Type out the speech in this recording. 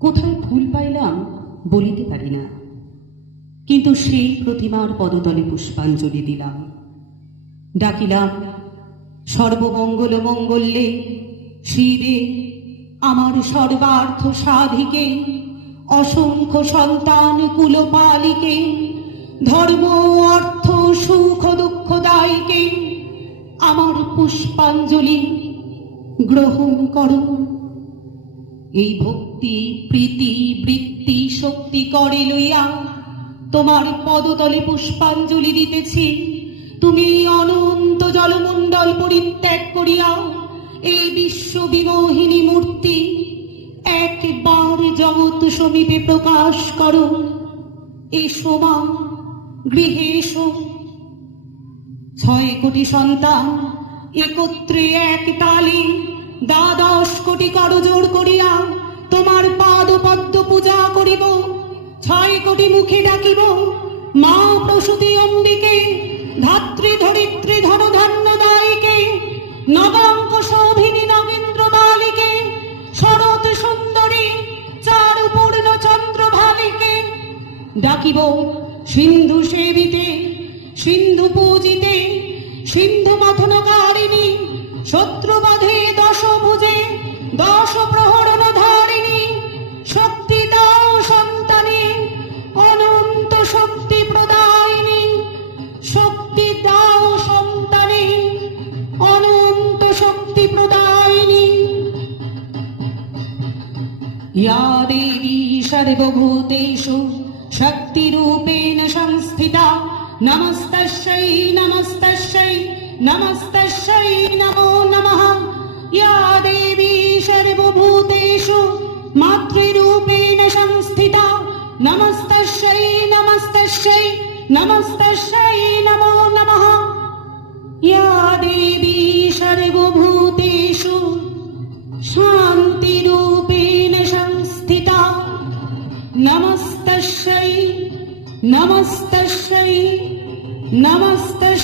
কোথায় ভুল পাইলাম বলিতে পারি না। কিন্তু সেই প্রতিমার পদতলে পুষ্পাঞ্জলি দিলাম। ডাকিলাম সর্বমঙ্গল মঙ্গলে শিবে আমার সর্বার্থ সাধিকে, অসংখ্য সন্তান কুলপালিকে, ধর্ম, অর্থ, সুখ, দুঃখ, দায়কে, আমার পুষ্পাঞ্জলি গ্রহণ করো। এই ভক্তি, প্রীতি, বৃত্তি শক্তি করে লইয়া তোমার পদতলে পুষ্পাঞ্জলি দিতেছি। তুমি অনন্ত জলমণ্ডল পরিত্যাগ করিয়া এই বিশ্ব বিমোহিনী মূর্তি একবার জগৎ সমীপে প্রকাশ করো। এসো মা, গৃহে এসো। ছয় কোটি সন্তান, একত্রে এক তালে দ্বাদশ কোটি করজোড় করিয়া কোটি মুখে ডাকিব। মা প্রসূতি অম্বিকে, ধাত্রী ধরিত্রী ধন ধান্য দায়িকে নবাঙ্ক শোভিনী নগেন্দ্র বালিকে, শরৎ সুন্দরী চারু পূর্ণ চন্দ্র ভালিকে। ডাকিব সিন্ধু সেবিতে, সিন্ধু পূজিতে, সিন্ধু মথনকারিণী, শত্রুবাধে প্রদায়িনী ইয়া দেবী সর্বভূতেষু, শক্তিরূপেণ সংস্থিতা, নমস্তস্যৈ নমস্তস্যৈ নমস্তস্যৈ নমো নমः। ইয়া দেবী সর্বভূতেষু, মাতৃরূপেণ সংস্থিতা, নমস্তস্যৈ নমস্তস্যৈ নমস্তস্যৈ নমো নমः। নমস্তৈ নমস্তৈ নমস্তৈ